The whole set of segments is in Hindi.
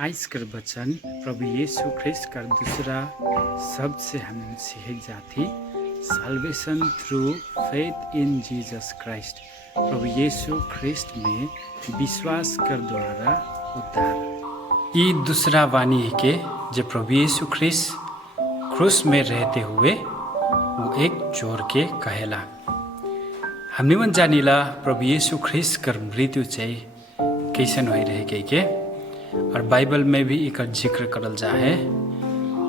आज कर वचन प्रभु यीशु ख्रिस्ट का दूसरा शब्द से हम सीख जाती salvation through faith in Jesus Christ. प्रभु यीशु ख्रिस्ट में विश्वास कर द्वारा उद्धार। ये दूसरा वाणी है कि जब प्रभु यीशु ख्रिस्ट क्रूस में रहते हुए वो एक चोर के कहेला। हमने मन जानिला प्रभु यीशु ख्रिस्ट कर मृत्यु चाहिँ कैसन होइरहेके के और बाइबल में भी एक जिक्र करल जा है।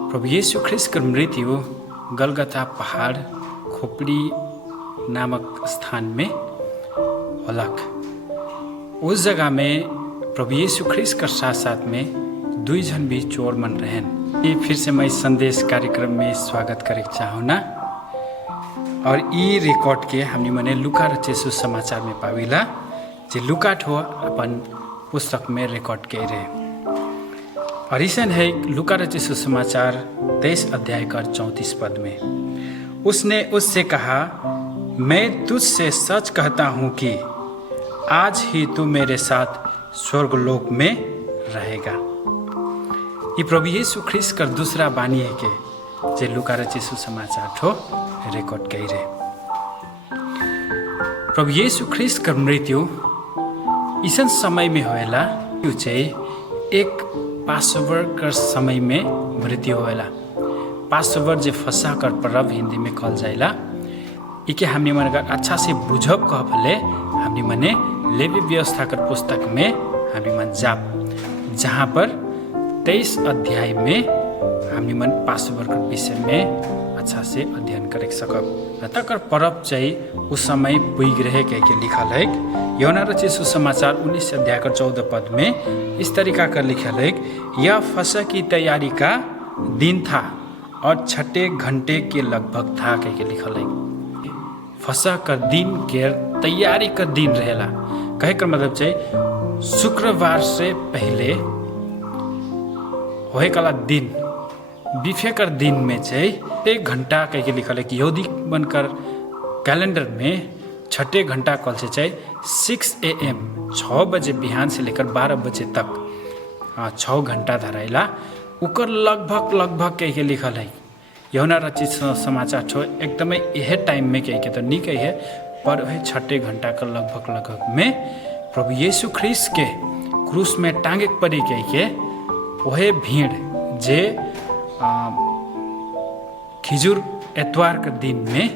प्रभु यीशु ख्रिस्ट कर मृत्यु गलगथा पहाड़ खोपड़ी नामक स्थान में होलक। उस जगह में प्रभु यीशु ख्रिस्ट का साथ साथ में दुई जन भी चोर मन रहन। ये फिर से मैं संदेश कार्यक्रम में स्वागत करे चाहूना और ये रिकॉर्ड के हमने मने लुका रचे सुसमाचार में पाविला जे लुका ठो अपन पुस्तक में रिकॉर्ड किए रहे। और इसन है लुका रचे सुसमाचार 23 अध्याय का 34 पद में उसने उससे कहा, मैं तुझसे सच कहता हूँ कि आज ही तू मेरे साथ स्वर्गलोक में रहेगा। ये प्रभु यीशु ख्रिस्ट का दूसरा बानी है के जे लुका रचे सुसमाचार ठो रिकॉर्ड किए रहे। प्रभु यीशु ख्रिस्ट का मृत्यु इसन समय में होएला यो चाहिँ एक पासोवर कर समय में मृत्यु होएला। पासोवर जे फसा कर पर्व हिंदी में कहल जाइला। इके हमने मन अगर अच्छा से बुझब कह भले हमने मने लेवी व्यवस्था कर पुस्तक में हमने मन जाप जहाँ पर 23 अध्याय में हमने मन पासोवर कर विषय में अच्छा से अध्ययन कर सकब। तकर पर्व चाहिँ उस समय पुग रहे के लिखल है। यूहन्ना रचित सुसमाचार 19 अध्याय का 14 पद में इस तरीका का लिखल है, यह फसह की तैयारी का दिन था और 6 घंटे के लगभग था के लिखल है। फसह का दिन के तैयारी का दिन रहेला कहे का मतलब चाहिए शुक्रवार से पहले होए कला दिन बिफे कर दिन में चाहिए 1 घंटा कह के लिखल है कि यहूदी बनकर कैलेंडर में 6 घंटा कल से चाहिए 6 AM 6 बजे बिहान से लेकर 12 बजे तक 6 घंटा धराइला उकर लगभग कह के लिखल है। यूहन्ना रचित समाचार छो एकदमै यह टाइम में कह के तो नहीं कही है पर वह 6 घंटा का लगभग में प्रभु यीशु ख्रिस्ट के क्रूस में टांगे पड़ी कह के वह भीड़ जे खिजुर एतवार के दिन में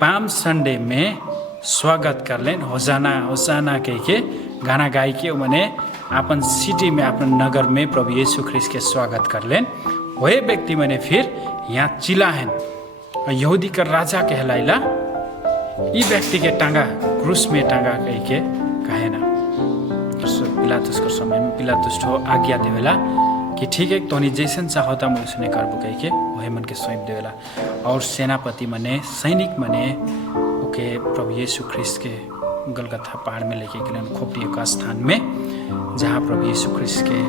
पाम संडे में स्वागत कर लेन होसाना होसाना कह के गाना गाई के मने अपन सिटी में अपन नगर में प्रभु यीशु ख्रिस्ट के स्वागत कर लेन। वही व्यक्ति मैंने फिर यहाँ चिल्लाहन यहूदी का राजा कहलाइला। ये व्यक्ति के टांगा क्रूस में टांगा कह के कहे ना पिलातुस को समय में पिलातुस ठो आज्ञा देवेला कि ठीक है तोनी जैसन चाहता मैं उसने करबो कह के वही मन के सौंप देवेला। और सेनापति मने सैनिक मने ओके प्रभु यीशु ख्रिस्ट के गलगथा पहाड़ में लेके गए खोपड़ी का स्थान में जहाँ प्रभु यीशु ख्रिस्ट के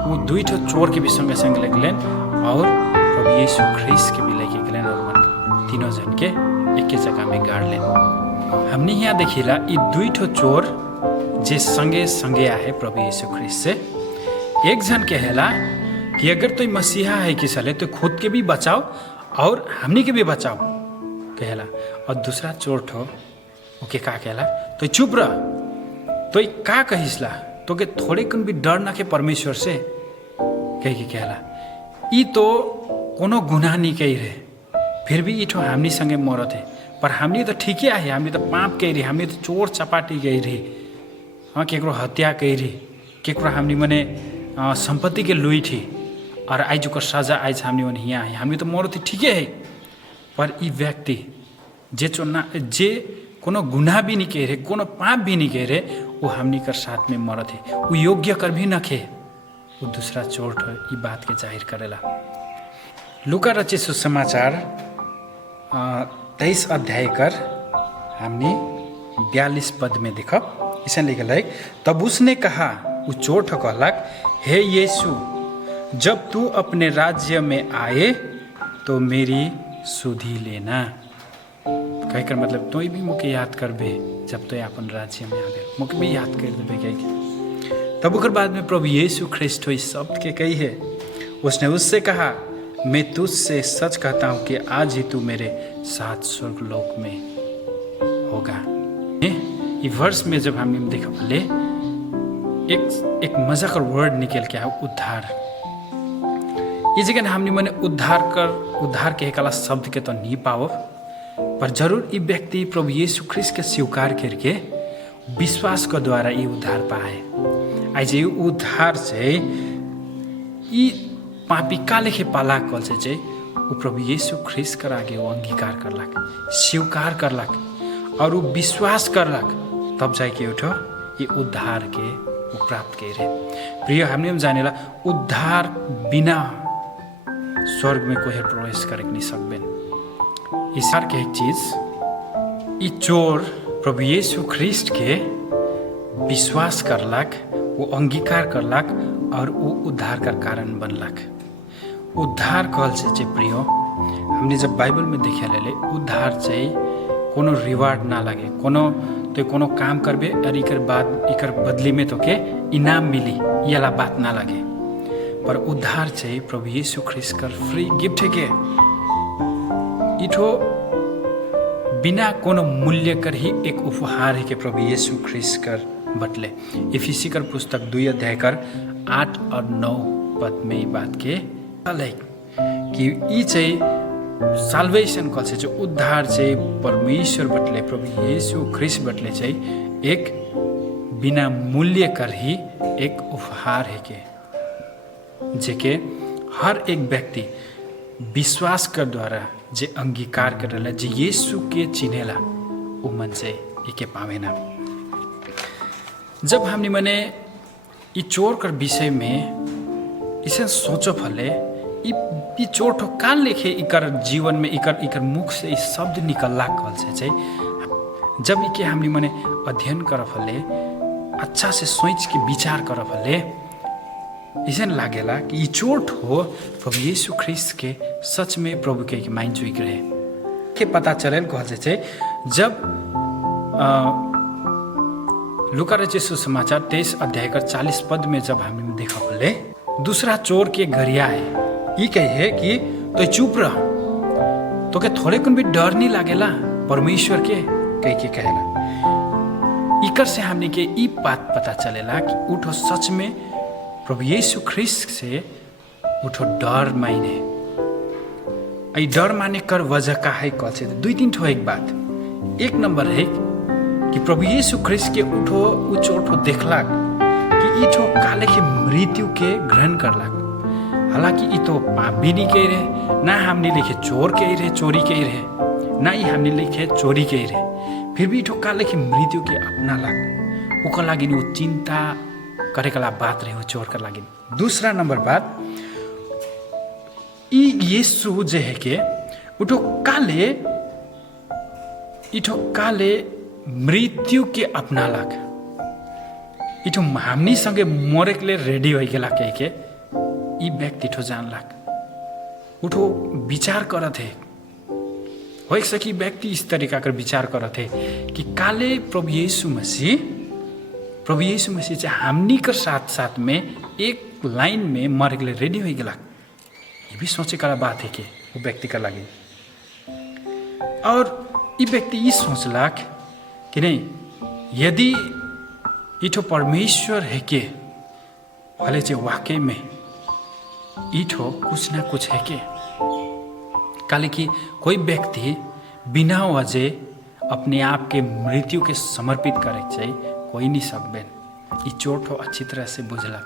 वो 2 चोर के भी संगे संग लेगलेन और प्रभु यीशु ख्रिस्ट के भी लेके गए और मन 3 जन के एक जगह में गाड़ लेन। हमने यहाँ देखिला ये 2 चोर जे संगे संगे आए प्रभु यीशु ख्रिस्ट से। एक जन कहेला कि अगर तो मसीहा है कि सले तो खुद के भी बचाओ और हमनी के भी बचाओ कहेला। और दूसरा चोर ठो ओके का कहेला तो चुप रह तो का कहिसला तो के थोड़े कन भी डर ना के परमेश्वर से कह के कहेला। ई तो कोनो गुनाह नहीं कही रहे फिर भी इठो हमनी संगे मरत है पर हमनी तो ठीक है हमनी तो पाप कही रही हमनी तो चोर चपाटी गई रही हाँ केकरो हत्या कही रही केकरो हमनी मने संपत्ति के लुई थी और आज को सजा आज हमने मन यहाँ है हमें तो मरत ठीक है पर ये व्यक्ति जे चोना जे कोनो गुनाह भी नहीं कह रहे कोनो पाप भी नहीं कह रहे वो हमनी कर साथ में मरत है वो योग्य कर भी न खे। वो दूसरा चोर ये बात के जाहिर करेला। लुका रचित सुसमाचार 23 अध्याय कर हमने 42 पद में देखब इसे लिखल है, तब उसने कहा वो चोर कहलक, हे यीशु जब तू अपने राज्य में आए तो मेरी सुधि लेना। कहकर मतलब तो भी मुके याद करबे जब तो अपन राज्य में आवे मुके भी याद कर देबे कह तब उसके बाद में प्रभु यीशु ख्रिस्ट इस शब्द के कही है, उसने उससे कहा, मैं तुझसे सच कहता हूँ कि आज ही तू मेरे साथ स्वर्गलोक में होगा। ये वर्ष में जब हम देखा भले एक मजाकर वर्ड निकल के आयो, उद्धार। ये जगह हमने मैंने उद्धार के एकला शब्द के तो नहीं पाओ, पर जरूर ये व्यक्ति प्रभु यीशु ख्रिस्ट के स्वीकार करके विश्वास को द्वारा ये उद्धार पाए। आज ये उद्धार से ये पापी का लेखे पाला कल से वो प्रभु यीशु ख्रिस्ट कर आगे वो अंगीकार करलक, स्वीकार करलक और वो विश्वास करलक, तब जाके उठो ये उद्धार के वो प्राप्त करे। प्रिय हमने जानेला उद्धार बिना स्वर्ग में कोई प्रवेश करे नहीं सकबेन। ईश्वर के एक चीज, ये चोर प्रभु यीशु ख्रिस्ट के विश्वास करलक, वो अंगीकार करलक और वो उद्धार का कारण बनलक। उद्धार कहल से प्रियो हमने जब बाइबल में देखे ले उद्धार चाहिए कोनो रिवार्ड ना लगे, कोनो काम करबे और इकर बदली में तो के इनाम मिली, ये ला बात ना लगे। पर उद्धार चाहिए प्रभु यीशु ख्रिस्ट कर फ्री गिफ्ट है के इठो बिना कोनो मूल्य कर ही एक उपहार है के प्रभु यीशु ख्रिस्ट कर बटले। इफिसी कर पुस्तक 2 अध्याय कर 8 और 9 पद में ये बात के कि ये चाहिए साल्वेशन कल से जो उद्धार चाहिए परमेश्वर बटले प्रभु यीशु ख्रिस्ट बटले चाहिए एक बिना मूल्य कर ही एक उपहार है के जेके हर एक व्यक्ति विश्वास कर द्वारा जे अंगीकार करेला, जे यीशु के चिनेला वो मन से एके पावेना। जब हमने मने ये चोर कर विषय में इसे सोचो फले ये चोर ठो कान लेखे इकर जीवन में इकर मुख से इस शब्द निकलला कल से चाहिए। जब इके हमने मने अध्ययन कर फले अच्छा से सोच के विचार कर फले इसे लागेला कि ये चोर ठो प्रभु यीशु ख्रिस्ट के सच में प्रभु के माइन चुइक रहे के पता चलेल कहल से चाहिए। जब लूका रचित सुसमाचार 23 अध्याय का 40 पद में जब हमने देखा बोले दूसरा चोर के गरिया है, ये कहे कि तो चुप रह, तो के थोड़े कुन भी डर नहीं लागेला परमेश्वर के कह के कहला। इकर से हमने के ई बात पता चलेला कि उठो सच में प्रभु यीशु ख्रिस्ट से उठो डर माने। आई डर माने कर वजह का है कल से 2-3 ठो एक बात। एक नंबर है कि प्रभु यीशु ख्रिस्ट के उठो उठो देखला कि इठो काले के मृत्यु के ग्रहण करला। हालांकि ये तो पाप भी नहीं कह रहे, ना हमने लिखे चोर कह रहे, चोरी कह रहे, ना ही हमने लिखे चोरी कह रहे, फिर भी इठो काले के मृत्यु के अपना लाग ओकर लागी वो चिंता करे कला बात रहे हो चोर कर लागी। दूसरा नंबर बात यीशु जे है के उठो काले मृत्यु के अपना लाग इठो हमनी संगे मरे के लिए रेडी हो गेला कह के ई व्यक्ति ठो जान लाग उठो विचार करत है हो सकी व्यक्ति इस तरीका कर विचार करत है कि काले प्रभु यीशु मसीह चाहे हमनी कर साथ में एक लाइन में मरे के लिए रेडी हो गेला। ये भी सोचे का बात है कि वो व्यक्ति का लगे और ये व्यक्ति ये सोचला कि नहीं यदि इठो परमेश्वर है के भले जे वाकई में इठो कुछ ना कुछ है के काले कि कोई व्यक्ति बिना वजह अपने आप के मृत्यु के समर्पित करे चाहिए कोई नहीं सकबेन। ये चोर ठो अच्छी तरह से बुझला,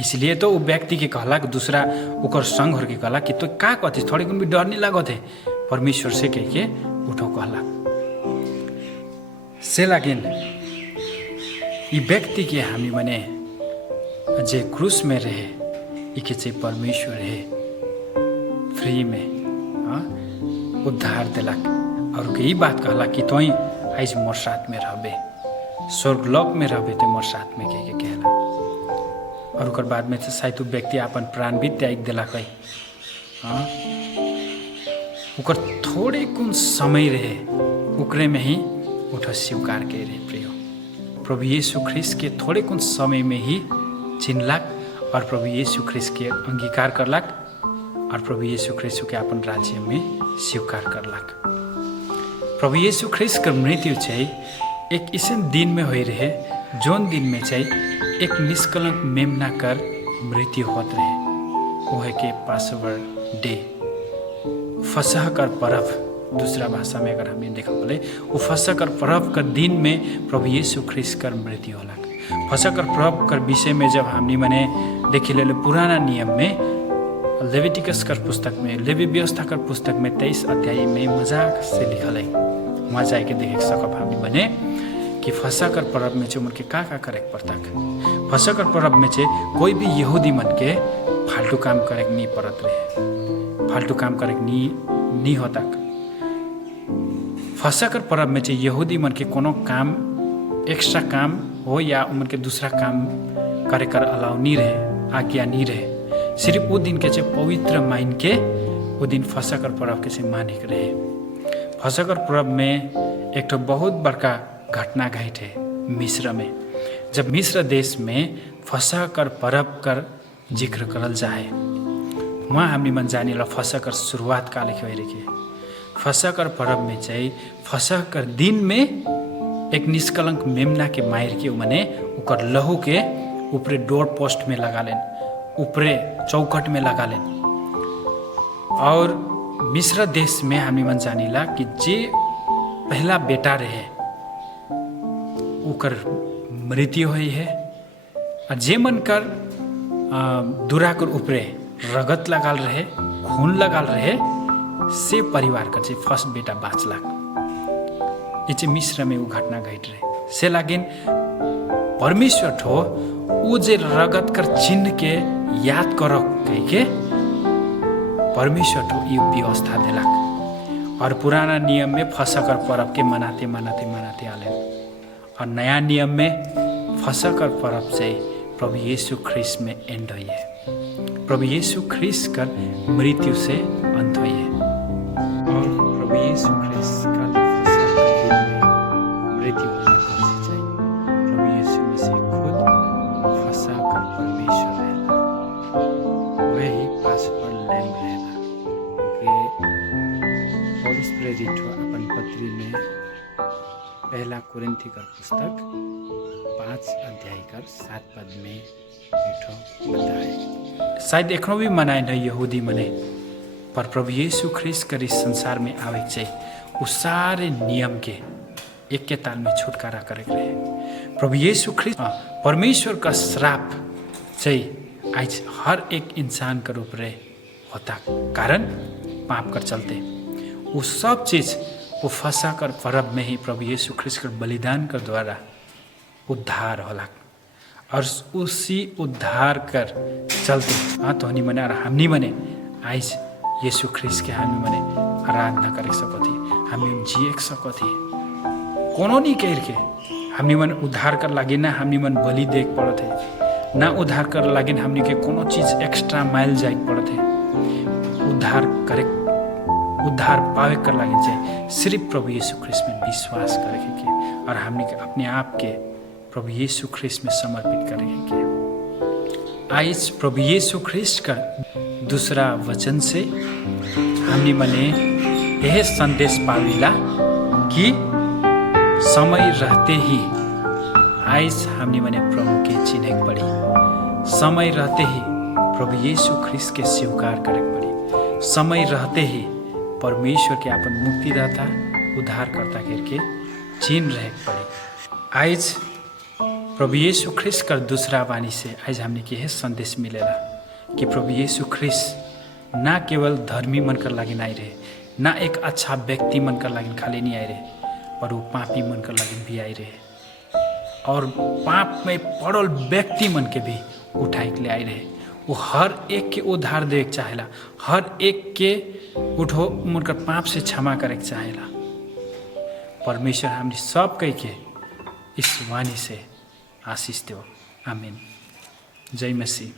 इसलिए तो वो व्यक्ति के कहला कि दूसरा ओकर संग हो के कहला कि तो का कहते थोड़े भी डर नहीं लागत है परमेश्वर से कह के उठो कहला से लागेन। ये व्यक्ति के हमी मने जे क्रूस में रहे इके चाहिँ परमेश्वर है फ्री में उद्धार दिलक और यही बात कहला कि तोई आज मोर साथ में रहबे स्वर्गलोक में रहबे तो मोर साथ में के कहला और ओकर बाद में शायद व्यक्ति अपन प्राण भी त्याग दिलक है। ओकर थोड़े कुन समय रहे ओकरे में ही उठो स्वीकार के रहे प्रियो प्रभु यीशु ख्रिस्ट के थोड़े कुछ समय में ही चिन्हलाक और प्रभु यीशु ख्रिस्ट के अंगीकार करलाक और प्रभु यीशु ख्रिस्ट के अपन राज्य में स्वीकार करलाक। प्रभु यीशु ख्रिस्ट का मृत्यु चाहिए एक इस दिन में हो रहे जोन दिन में चाहिए एक निष्कलंक मेमना कर मृत्यु होत रहे, वो है कि पासोवर डे, फसह कर पर्व। दूसरा भाषा में अगर हमें देखा बोले वो फसह कर पर्व का दिन में प्रभु यीशु ख्रिस्ट कर मृत्यु होला। फसह कर पर्व कर विषय में जब हमने मने देखी ले पुराना नियम में लेविटिकस कर पुस्तक में, लेवी व्यवस्था कर पुस्तक में 23 अध्याय में मजाक से लिखल है। वहाँ जाके देख सकब हमने बने कि फसह कर पर्व में जो मन के का करे पड़ता। फसह कर पर्व में कोई भी यहूदी मन के फालतू काम करे नहीं पड़त रहे, फालतू काम करे नहीं होता। फसह कर पर्व में यहूदी मन के कोनो काम एक्स्ट्रा काम हो या उमन के दूसरा काम करे कर अलाउ नहीं रहे, आज्ञा नहीं रहे। सिर्फ वो दिन के पवित्र माइन के वो दिन फसह कर पर्व के माने रहे। फसह कर पर्व में एक तो बहुत बड़का घटना घटित है मिस्र में। जब मिस्र देश में फसह कर पर्व कर जिक्र करल जाए, वहाँ हमने मन जाने ला फसह कर शुरुआत काले के रखे। फसह कर पर्व में फसह कर दिन में एक निष्कलंक मेमना के मायर के मने उकर लहू के ऊपरे डोर पोस्ट में लगा लेन, ऊपरे चौखट में लगा लेन। और मिस्र देश में हमें मन जानिला कि जे पहला बेटा रहे उकर मृत्यु हुई है, और जे मन कर दूरा कर ऊपरे रगत लगाल रहे, खून लगाल रहे, से परिवार कर फर्स्ट बेटा बाँचलाक। ये मिस्र में वो घटना घट रहे से लागिन परमेश्वर ठो ऊ जे रगत कर चिन्ह के याद करो कह के परमेश्वर ठो ये व्यवस्था दिलाक। और पुराना नियम में फसह कर पर्व के मनाते आले, और नया नियम में फसह कर पर्व से प्रभु यीशु ख्रिस्ट में एंड हुई है। प्रभु यीशु ख्रिस्ट कर मृत्यु से अंत हुई है। और प्रभु यीशु ख्रिस्ट का मृत्यु होना चाहिए। प्रभु यीशु मसीह खुद फसह कर परमेश्वर रहना, वही पासपर लैम्ब रहना। पौलुस प्रेरित अपन पत्री में पहला कुरिन्थी कर पुस्तक 5 अध्याय कर 7 पद में एक बताए। शायद एकनो भी मनाए न यहूदी मने, पर प्रभु यीशु ख्रिस्ट कर इस संसार में आवे चाहिए उस सारे नियम के एक के ताल में छुटकारा करे रहे। प्रभु यीशु ख्रिस्ट परमेश्वर का श्राप चाहिए आज हर एक इंसान का रूप रहे होता, कारण पाप कर चलते वो सब चीज वो फसह कर पर्व में ही प्रभु यीशु ख्रिस्ट के बलिदान कर द्वारा उद्धार होला। और उसी उद्धार कर चलते तो हनी मने और हमनी मने आज यीशु ख्रिस्ट के हामी मने आराधना करे सकते, हामी जिए सकते। कोनो नहीं कह के हमनी मन उद्धार कर लागे ना हमनी मन बलि देख पड़त है, ना उद्धार कर लागे हमनी के कोनो चीज एक्स्ट्रा माइल जाए पड़त है। उद्धार पावे कर लागे चाहिए सिर्फ प्रभु यीशु ख्रिस्ट में विश्वास करे के और हमनी के अपने आप के प्रभु यीशु ख्रिस्ट में समर्पित करे के। आज प्रभु यीशु ख्रिस्ट का दूसरा वचन से हमनी मने यह संदेश पाविला कि समय रहते ही आज हमने मने प्रभु के चिन्ह पड़ी। समय रहते ही प्रभु यीशु ख्रिस्ट के स्वीकार करे पड़ी। समय रहते ही परमेश्वर के अपन मुक्तिदाता उद्धारकर्ता करके चिन्ह रहे पड़े। आज प्रभु यीशु ख्रिस्ट का दूसरा वाणी से आज हमने के यह संदेश मिलेला कि प्रभु यीशु ख्रिस्ट ना केवल धर्मी मन कर लागिन आई रहे, ना एक अच्छा व्यक्ति मन कर लागिन खाली नहीं आई रहे, पर वो पापी मन कर लागिन भी आई रहे और पाप में पड़ल व्यक्ति मन के भी उठाई के ले आई रहे। वो हर एक के उद्धार दे चाहेला, हर एक के उठो उनका पाप से क्षमा करे चाहेला। परमेश्वर हमने सब कह के इस वाणी से आशीष दो। आमीन। जय मसीह।